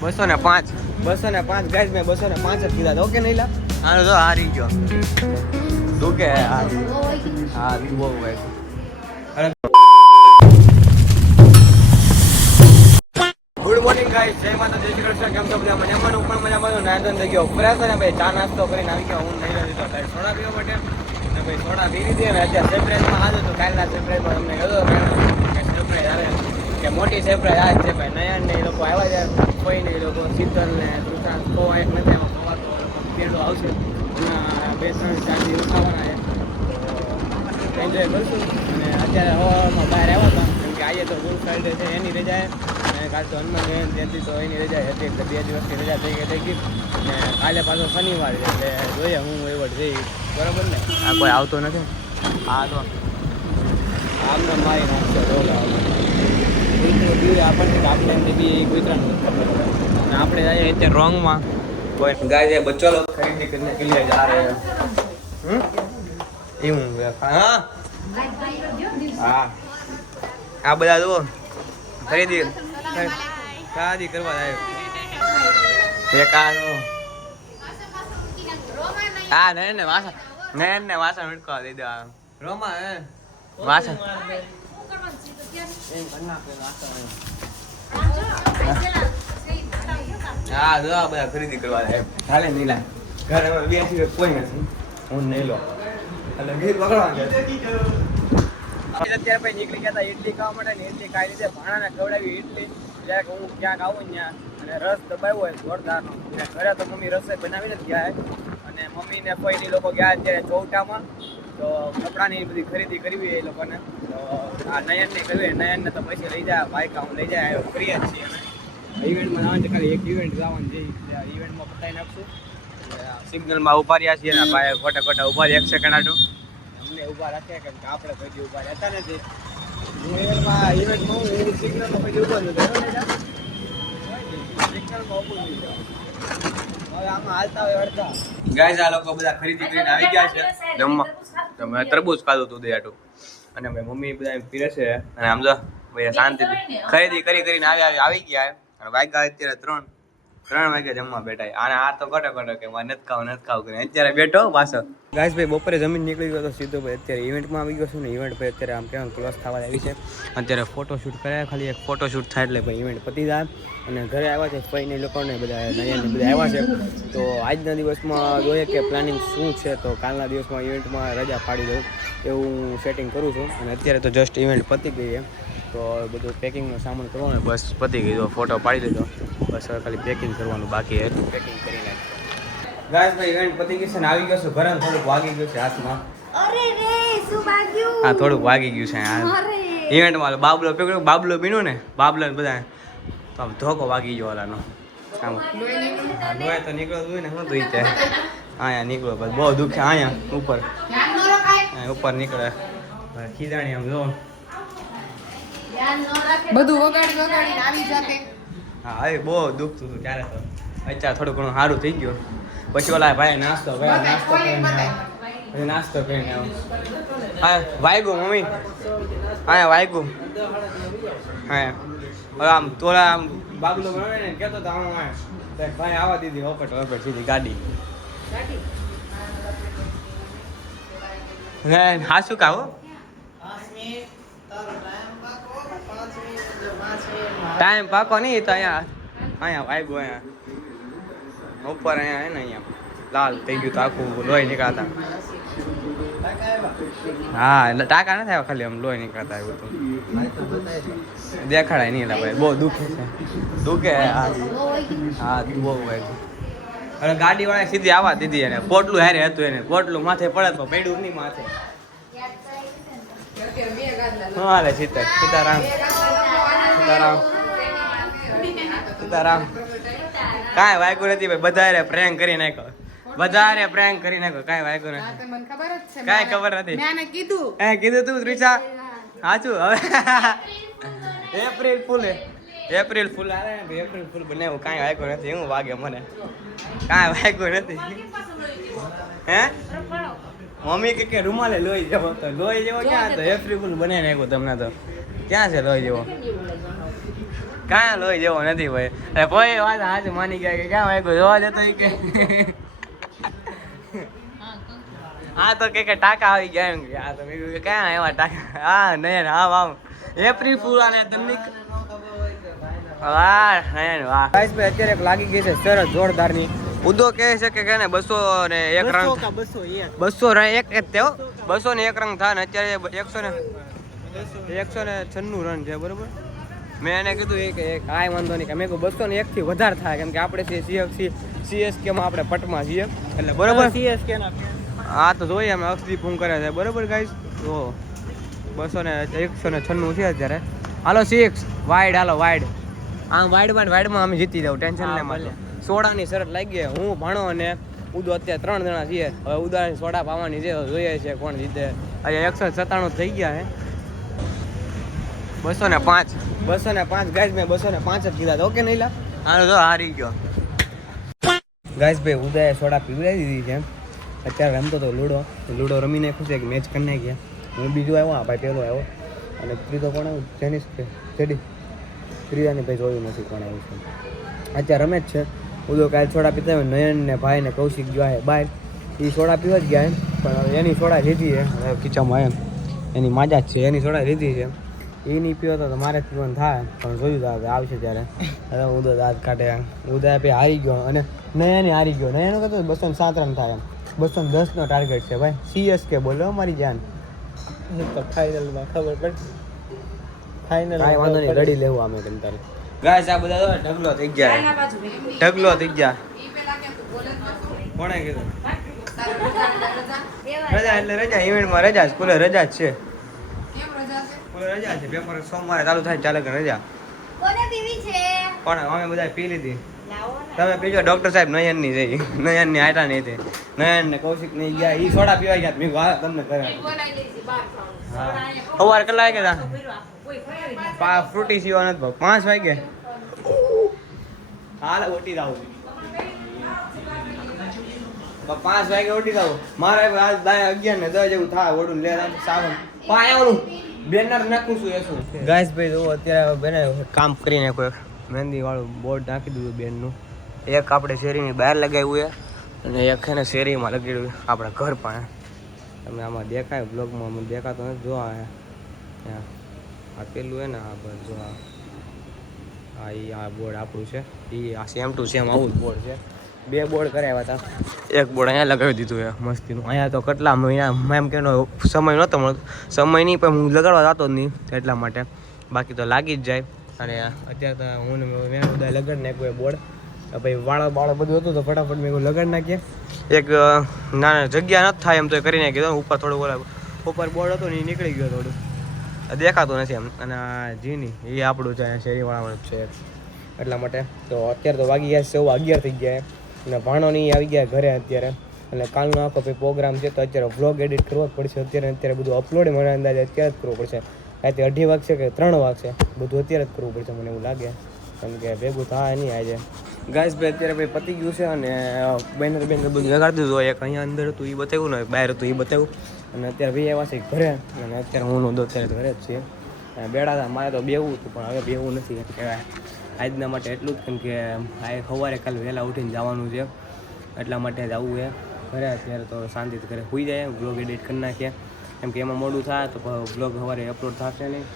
205 205 guys મેં 205 જ કીધા ઓકે નહીં લા આનો તો હારી ગયો તું કે હારી હા તું બહુ ભાઈ ગુડ મોર્નિંગ ગાઈસ જય માતા જય શ્રી કૃષ્ણ કેમ છો બધા મજામાં ઉપર મજામાં નાયદન થઈ ગયો ફ્રેશ અને ભાઈ ચા નાસ્તો કરીને આવી ગયો હું નહીં લીધો ભાઈ સોડા પીવા માટે અને ભાઈ સોડા પી લીધી અને અત્યારે સરપ્રાઈઝમાં હાજો તો કાલના સરપ્રાઈઝમાં તમને કહેતો કે સરપ્રાઈઝ આવે કે મોટી સરપ્રાઈઝ આ છે ભાઈ નયન ને એ લોકો આવ્યા છે કોઈ ને એ લોકો શીતલ ને તૃષાંત તો એક નથી એમાં ખવાતો પેલો આવશે અને 2-3-4 દિવસ આવવાના છે એન્જોય કરશું અને અત્યારે હવામાં બહાર આવ્યા હતા કેમ કે આજે તો ગુડ ફ્રાઈડે છે એની રજા અને કાલ તો હનુમાન જયંતિ તો એની રજા હતી એટલે 2 દિવસની રજા થઈ ગઈ અને કાલે પાછો શનિવાર છે એટલે જોઈએ હું એવડ જઈ બરાબર ને આ કોઈ આવતો નથી હા તો આમને મારી નાખશે ડોલા આપણને આપણે એમને બી કૂતરાનું ખબર અને આપણે જઈએ અત્યારે રોંગમાં કોઈ ગાય બચ્ચો લોગ ખરીદી કરીને કે लिए जा रहे हैं એવું હા હા આ બધા જુઓ ખરીદી કરવા જાય બેકાર હા નયન ને વાસણ મીટકા દઈ દે રોમા હે વાસણ એમ કરના પે વાસણ હા જો આ બધા ખરીદી કરવા જાય હાલે નીલા ઘરમાં બેસી કોઈ નથી હું નહીં લો એટલે ગીત પકડવા ગયા અત્યારે ભાઈ નીકળી ગયા હતા ઇડલી ખાવા માટે ને ઇડલી ખાઈ લીધે ભાણાને ખવડાવી ઇડલી જ્યારે હું ક્યાંક આવું ત્યાં અને રસ દબાવ્યો હોય જોરદારનો ઘરે તો મમ્મી રસોઈ બનાવીને જ ગયા અને મમ્મી ને કોઈ લોકો ગયા અત્યારે ચોવટામાં તો કપડાની બધી ખરીદી કરવી એ લોકોને તો આ નયનને કરવી નયનને તો પછી લઈ જાય બાઈક હું લઈ જાય ફ્રી જ છીએ ઇવેન્ટમાં જવાનું છે ખાલી એક ઇવેન્ટ જવાનું છે ઇવેન્ટમાં પતાવી નાખશું સિગ્નલમાં ઉભા રહ્યા છીએ ને ભાઈ ખોટા ખોટા ઉભા 1 સેકન્ડ આટું અમને ઊભા રાખ્યા કેમ કે આપણે કોઈ ઊભા રહેતા નથી હું ઇવેન્ટમાં હું સિગ્નલમાં કોઈ ઊભો નથી સિગ્નલમાં ઊભો નહીં હવે આમાં હાલતા હોય અડધા ગાઈસ આ લોકો બધા ખરીદી કરીને આવી ગયા છે જમવા તો મેં તરબૂચ ખાધું હતું દેટું અને ભાઈ મમ્મી બધા પીરે છે અને આમ જો ભાઈ શાંતિથી ખરીદી કરીને આવી ગયા અને વાગ્યા અત્યારે 3 વાગે જમવા બેઠા અને આ તો કટો કે મારે નથી ખાવ કરીને અત્યારે બેઠો પાછો ગાઈસ ભાઈ બપોરે જમીન નીકળી ગયો તો સીધો ભાઈ અત્યારે ઇવેન્ટમાં આવી ગયો છું ને ઇવેન્ટ ભાઈ અત્યારે આમ કેમ ક્લોઝ થવા આવી છે અત્યારે ફોટોશૂટ કર્યા ખાલી એક ફોટોશૂટ થાય એટલે ભાઈ ઇવેન્ટ પતી જાય અને ઘરે આવ્યા છે ફઈને લોકોને બધા નયનને બધા આવ્યા છે તો આજના દિવસમાં જોઈએ કે પ્લાનિંગ શું છે તો કાલના દિવસમાં ઇવેન્ટમાં રજા પાડી દઉં એવું હું સેટિંગ કરું છું અને અત્યારે તો જસ્ટ ઇવેન્ટ પતી ગઈ એમ તો બધું પેકિંગનો સામાન કરવાનો બસ પતી ગયો ફોટો પાડી દીધો બસ હવે ખાલી પેકિંગ કરવાનું બાકી પેકિંગ કરી નાખ્યું ગાઈસ ભાઈ ઇવેન્ટ પતી ગઈ છે ને આવી ગયો છું ઘરે થોડુંક વાગી ગયું છે હાથમાં અરે રે શું વાગ્યું હા થોડુંક વાગી ગયું છે આ ઇવેન્ટમાં બાબલો પકડ્યો બાબલો પીનો ને બાબલા બધા તો આમ ધોકો વાગી ગયો ઓલાનો આમ લોહી તો નીકળો હોય ને શું તું છે અહીંયા નીકળો બસ બહુ દુખે અહીંયા ઉપર નીકળે ખીજાણી આમ જો બધું વગાડીને આવી જાતે હા હવે બહુ દુખતું હતું ત્યારે તો અત્યારે થોડું ઘણું સારું થઈ ગયું પછી ઓલા ભાઈ નાસ્તો કરીને હા વાગ્યું મમ્મી હા વાગ્યું હા હવે આમ તોલા આમ બાબલો બનાવે ને કહેતો તો આમ ભાઈ આવવા દીધી ઓપટ સીધી ગાડી હા શું કાવો ટાઈમ પાકો નહીં તો અહીંયા વાગ્યું અહીંયા ઉપર અહીંયા હે ને અહીંયા લાલ થઈ ગયું તો આખું લોહી નીકળતા હા એટલે ટાંકા નથી આવ્યા ખાલી આમ લોહી નીકળતા આવ્યું હતું દેખાડાય નહીં એટલે ભાઈ બહુ દુખે છે દુખે હા બહુ વાગ્યું હવે ગાડીવાળા સીધી આવવા દીધી એને પોટલું હારે હતું એને પોટલું માથે પડે તો પડ્યું નહીં માથે શું હાલે સીતારામ કાંઈ વાગ્યું નથી ભાઈ બધા પ્રેન્ક કરી નાખ્યો કાંઈ વાગ્યું નથી કાંઈ ખબર નથી કીધું તું ત્રિષા સાચું હવે એપ્રિલ ફૂલ આવે ને એપ્રિલ ફૂલ બનાવ્યું કાંઈ વાગ્યું નથી એવું વાગે મને કાંઈ વાગ્યું નથી હે મમ્મી કે રૂમાલે લોહી જેવો તો લોહી જેવો ક્યાં હતો એપ્રિલ ફૂલ બનાવી નાખ્યો તમને તો ક્યાં છે લોહી જેવો કાંઈ લોહી જેવો નથી ભાઈ. અરે ભાઈ વાત હાથ માની ગયા કે ક્યાં વાગ્યો જોવા જતો ઈ કે હા તો કે ટાકા આવી ગયા એમ કે આ તો મેં કીધું કે ક્યાં આવ્યા ટાકા હા નયન હા વાવ એપ્રિલ ફૂલ આને તમને વાહ નયન વાહ ગાઈસ ભાઈ અત્યારે એક લાગી ગઈ છે સરસ જોરદારની. ઉદો કહે છે કે ને 201 રંગ 201 જ તેઓ 201 રંગ થાય ને અત્યારે 196 રન છે બરોબર. મેં એને કીધું એ કે કાંઈ વાંધો નહીં કે મેં કહ્યું 201 થી વધારે થાય કેમ કે આપણે CSK માં આપણે પટમાં છીએ એટલે બરોબર. CSK ના હા તો જોઈએ અમે અક્ષદીપ ફોન કરે છે બરોબર ગાઈસ. તો 196 છે અત્યારે. હાલો 6 વાઇડ હાલો વાઇડ આમ વાઇડમાં અમે જીતી જાવ ટેન્શન નહીં મળે. સોડાની શરત લાગી ગઈ હું ભાણો અને ઉદો અત્યારે 3 જણા છીએ. હવે ઉદાની સોડા પાવાની છે જોઈએ છે કોણ જીતે. અહીંયા 197 થઈ ગયા હે 205 ગાઈસ મેં 205 જ કીધા ઓકે નહીં લા હાલો જો હારી ગયો ગાઈસ ભાઈ ઉદયે સોડા પીવડાવી દીધી છે. અત્યારે રમતો તો લૂડો રમીને ખુશ છે કે મેચ કરી નાખ્યા. હું બીજો આવ્યો ભાઈ પેલો આવ્યો અને ત્રીજો કોણ આવ્યું જેનિસ કે જેડી ત્રીજાની ભાઈ જોયું નથી કોણ આવ્યું છે. અત્યારે રમે જ છે. ઉદો કાલે સોડા પીતા હોય નયન ને ભાઈ ને કૌશિક જો છે બહાર એ સોડા પીવા જ ગયા પણ એની સોડા લીધી છે હવે ખીચામાં એમ એની માજા જ છે એની સોડા લીધી છે. એ નહીં પીવો તો મારે પીવાનું થાય પણ જોયું તો આવશે ત્યારે હવે ઉદો દાંત કાઢે. ઉદય ભાઈ હારી ગયો અને નયને હારી ગયો. નયનો કહેતો 207 રન થાય એમ 210 ટાર્ગેટ છે ભાઈ. CSK બોલો અમારી જાન તો ફાઇનલમાં ખબર પડશે. ફાઇનલ કાંઈ વાંધો નહીં લડી લેવું અમે તેમ તારે ગાઈસ આ બધા ઢગલો થઈ ગયા કોણે કીધું રજા એટલે રજા ઇવેન્ટમાં રજા સ્કૂલે રજા જ છે. સ્કૂલે રજા છે પેપર સોમવારે ચાલુ થાય ચાલે કે રજા પણ અમે બધા પી લીધી. તમે પીજો ડોક્ટર સાહેબ નયનની જઈ નયનની આટા નહીં હતી નયન ને કૌશિક ને ગયા એ સોડા પીવા ગયા મેં હા તમને કરે સવારે કેટલા વાગે ફ્રૂટી સીવા નથી 5 વાગે હાલ ઓટી જાવ 5 વાગે ઓટી જાવ મારે આજ 11 ને 10 જેવું થાય ઓડું લે સાવન પાયાનું બેનર નાખું છું એસું ગાઈસ ભાઈ જો અત્યારે બેને કામ કરીને કોઈ મહેંદી વાળું બોર્ડ નાખી દીધું બેનનું. એક આપણે શેરીની બહાર લગાવ્યું છે અને એક એને શેરીમાં લગાવ્યું આપણા ઘર પાસે. તમે આમાં દેખાય બ્લોગમાં મને દેખાતો નથી જો આ પેલું હે ને આ બસ જો આ બોર્ડ આપણું છે એ આ સેમ ટુ સેમ આવું જ બોર્ડ છે. 2 બોર્ડ કરાવ્યા હતા. એક બોર્ડ અહીંયા લગાવી દીધું છે મસ્તીનું. અહીંયા તો કેટલા મહિના એમ કેનો સમય નહોતો મળતો સમય નહીં પણ હું લગાડવા જતો જ નહીં એટલા માટે બાકી તો લાગી જ જાય. અને અત્યારે તો હું મેં બધા લગાડ નાખ્યું એ બોર્ડ ભાઈ વાળા બધું હતું તો ફટાફટ મેં લગાડ નાખીએ. એક નાના જગ્યા નથી થાય એમ તો કરી નાખી દો ઉપર થોડું ઉપર બોર્ડ હતો ને એ નીકળી ગયો થોડું દેખાતું નથી એમ. અને જીની એ આપણું છે શેરીવાળાનું છે એટલા માટે. તો અત્યારે તો વાગી ગયા 11 થઈ ગયા અને ભાણો નહીં આવી ગયા ઘરે અત્યારે. અને કાલનો આખો ભાઈ પ્રોગ્રામ છે તો અત્યારે વ્લોગ એડિટ કરવો જ પડશે. અત્યારે બધું અપલોડ મને અંદાજે અત્યારે જ કરવું પડશે. રાતે 2:30 વાગશે કે 3 વાગશે બધું અત્યારે જ કરવું પડશે મને એવું લાગે કેમ કે ભેગું થાય નહીં આજે. ગાઈસ ભાઈ અત્યારે ભાઈ પતી ગયું છે અને બેનર બધું લગાડી દીધું. એક અહીંયા અંદર હતું એ બતાવ્યું ને બહાર હતું એ બતાવ્યું અને અત્યારે ભાઈ આવ્યા છે ઘરે અને અત્યારે હું નહોતો અત્યારે ઘરે જ છીએ. બેડા હતા મારે તો બેવું હતું પણ હવે બેવું નથી કહેવાય આજના માટે એટલું જ કેમ કે આ સવારે કાલે વહેલા ઉઠીને જવાનું છે એટલા માટે જ આવવું છે ઘરે. અત્યારે તો શાંતિથી ઘરે સુઈ જાય બ્લોગ એડિટ કરી નાખીએ કેમ કે એમાં મોડું થાય તો બ્લોગ સવારે અપલોડ થશે નહીં.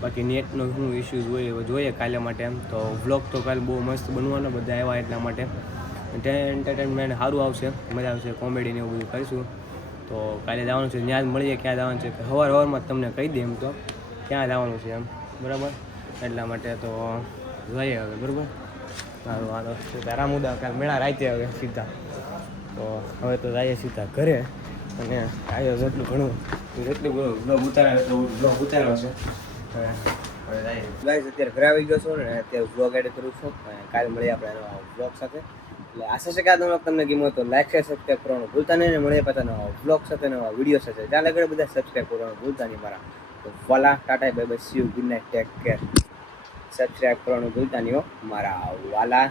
બાકી નેટનો શું ઇસ્યુઝ જોઈએ કાલે માટે એમ તો બ્લોગ તો કાલે બહુ મસ્ત બનવાનો બધા આવ્યા એટલા માટે એન્ટરટેનમેન્ટ સારું આવશે મજા આવશે કોમેડીને એવું બધું કરીશું. તો કાલે જવાનું છે ત્યાં જ મળીએ ક્યાં જવાનું છે સવારમાં તમને કહી દે એમ તો ક્યાં જવાનું છે એમ બરાબર એટલા માટે તો જોઈએ હવે બરાબર સારું હાલો રામુદા કાલે મેળા રાતે હવે સીધા તો હવે તો જઈએ સીધા ઘરે અને આવ્યો જેટલું ઘણું જેટલું બ્લોગ ઉતાર્યો છે ગાઈસ અત્યારે ઘરે આવી ગયો છું ને અત્યારે બ્લોગ એડિટ કરું છું કાલે મળીએ આપણે નવા બ્લોગ સાથે. એટલે આશા છે કે આ તમને ગમ્યો તો લાઈક શેર સબસ્ક્રાઈબ કરવાનું ભૂલતા નહીં ને મળીએ પાછા નવા બ્લોગ સાથે નવા વિડીયો સાથે. ત્યાં આગળ બધા સબસ્ક્રાઈબ કરવાનું ભૂલતા નહીં મારા. તો વાલા Tata bye bye see you good night take care. Subscribe કરવાનું ભૂલતા નહીં હો મારા વાલા.